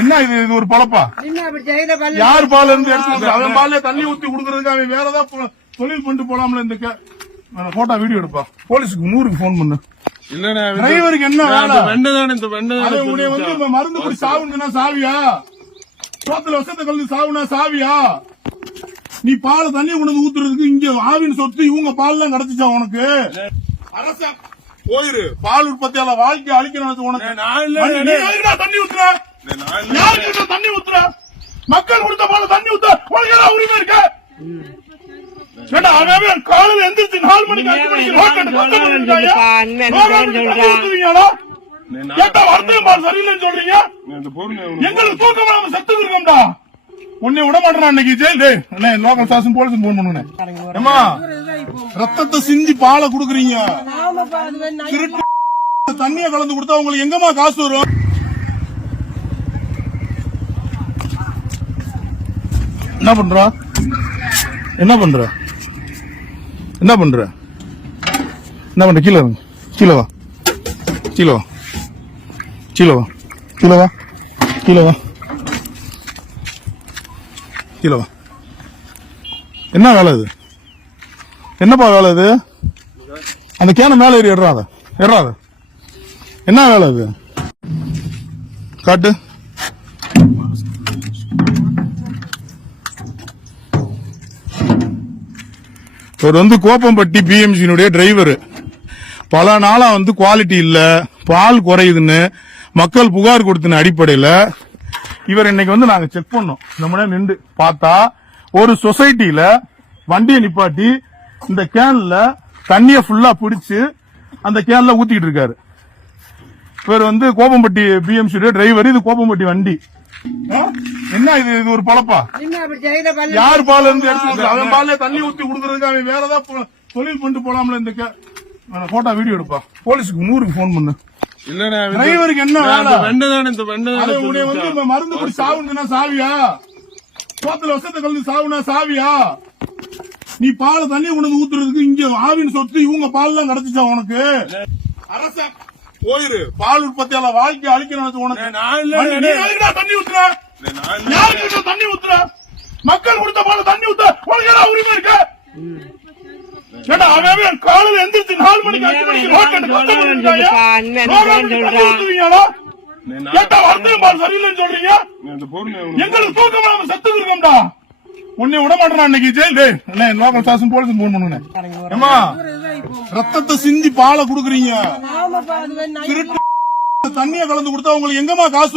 என்ன இது ஒரு பழப்பா? யார் பால் இருந்து எடுத்து அவன் பால்ல தண்ணி ஊத்தி குடுக்கறதுக்கு அவன் வேற ஏதாவது தொழில் பண்ணிட்டு போலாம்ல. இந்த போட்டோ வீடியோ எடுப்பா, போலீஸுக்கு 100க்கு போன் பண்ணு. டிரைவருக்கு என்ன வந்து மருந்து குடி சாவுன்னா சாவியா? சோத்துல விஷத்தை கலந்து சாவுனா சாவியா? நீ பால் தண்ணி கொண்டு ஊத்துறதுக்கு இங்க ஆவின் சொத்து இவங்க பால் எல்லாம் கிடைச்சிச்சா உனக்கு? அரசா போயிரு, பால் உற்பத்தியாளர் வாழ்க்கை அழிக்கணும் உனக்கு. தண்ணி ஊத்துற, யாருக்கு தண்ணி ஊத்துற? மக்கள் கொடுத்த பால தண்ணி ஊத்த உனக்கு ஏதாவது உரிமை இருக்க? காலையில் எந்திரிச்சு 4 மணிக்கு 5 மணிக்கு கேட்டா வருத்தம் பால் சரியில்லைன்னு சொல்றீங்க. எங்களுக்கு தூக்கம் செத்து இருக்கோம்டா. உன்னை விட மாட்டேன் இன்னைக்கு jail local station police phone பண்ணுனேன். ஏமா ரத்தத்தை சிந்தி பாலை குடுக்குறீங்க, தண்ணிய கலந்து கொடுத்தா உங்களுக்கு எங்கம்மா காசு வரும்? என்ன பண்ற என்ன பண்ற என்ன பண்ற என்ன பண்ற? கீழே கீழே வா கீழே வா கீழே வா கீழே வா கீழே வா கீழே வா. என்ன வேலை இது? என்னப்பா வேலை இது? அந்த கேன மேல ஏறி எறாத எறாத. என்ன வேலை இது? காட்டு. இவர் வந்து கோப்பம்பட்டி பிஎம்சியினுடைய டிரைவர். பல நாளா வந்து குவாலிட்டி இல்ல, பால் குறையுதுன்னு மக்கள் புகார் கொடுத்த அடிப்படையில இவர் இன்னைக்கு வந்து நாங்க செக் பண்ணோம். நம்ம நின்று பார்த்தா ஒரு சொசைட்டில வண்டியை நிப்பாட்டி இந்த கேன்ல தண்ணிய ஃபுல்லா பிடிச்சு அந்த கேன்ல ஊத்திட்டு இருக்காரு. இவர் வந்து கோப்பம்பட்டி பிஎம்சி டிரைவர். இது கோப்பம்பட்டி வண்டி. என்ன இது ஒரு பழப்பா? யார் பால் இருந்து எடுத்து அவன் பால்ல தண்ணி ஊத்தி குடுக்கறதுக்கு அவன் வேற ஏதாவது தொழில் பண்ணிட்டு போலாம்ல. இந்த போட்டோ வீடியோ எடுப்பா, போலீஸுக்கு 100க்கு போன் பண்ணு. டிரைவருக்கு என்ன வந்து மருந்து குடி சாவுன்னா சாவியா? சோத்துல விஷத்தை கலந்து சாவுனா சாவியா? நீ பால தண்ணி கொண்டு ஊத்துறதுக்கு இங்க ஆவின் சொத்து இவங்க பால் எல்லாம் கிடைச்சிச்சா உனக்கு? அரசா போயிரு, பால் உற்பத்தியாளர் வாழ்க்கை அழிக்கணும் உனக்கு. தண்ணி ஊத்துற, யாருக்கு தண்ணி ஊத்துற? மக்கள் கொடுத்த பால தண்ணி ஊத்த உனக்கு ஏதாவது உரிமை இருக்க? காலையில் எந்திரிச்சு 4 மணிக்கு 5 மணிக்கு கேட்டா வருத்தம் பால் சரியில்லைன்னு சொல்றீங்க. எங்களுக்கு தூக்கம் செத்து இருக்கோம்டா. உன்னை விட மாட்டேன் இன்னைக்கு jail local station police phone பண்ணுனேன். ஏமா ரத்தத்தை சிந்தி பாலை குடுக்குறீங்க, தண்ணிய கலந்து கொடுத்தா உங்களுக்கு எங்கம்மா காசு?